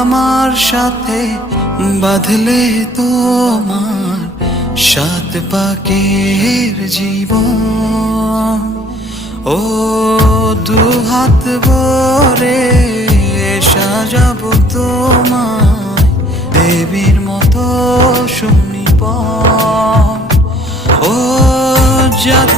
আমার সাথে বাঁধলে তোমার সাত পাকের জীবন। ও দুহাত ভরে সাজাবো তোমায় দেবীর মতো সুনিপন। ও জাত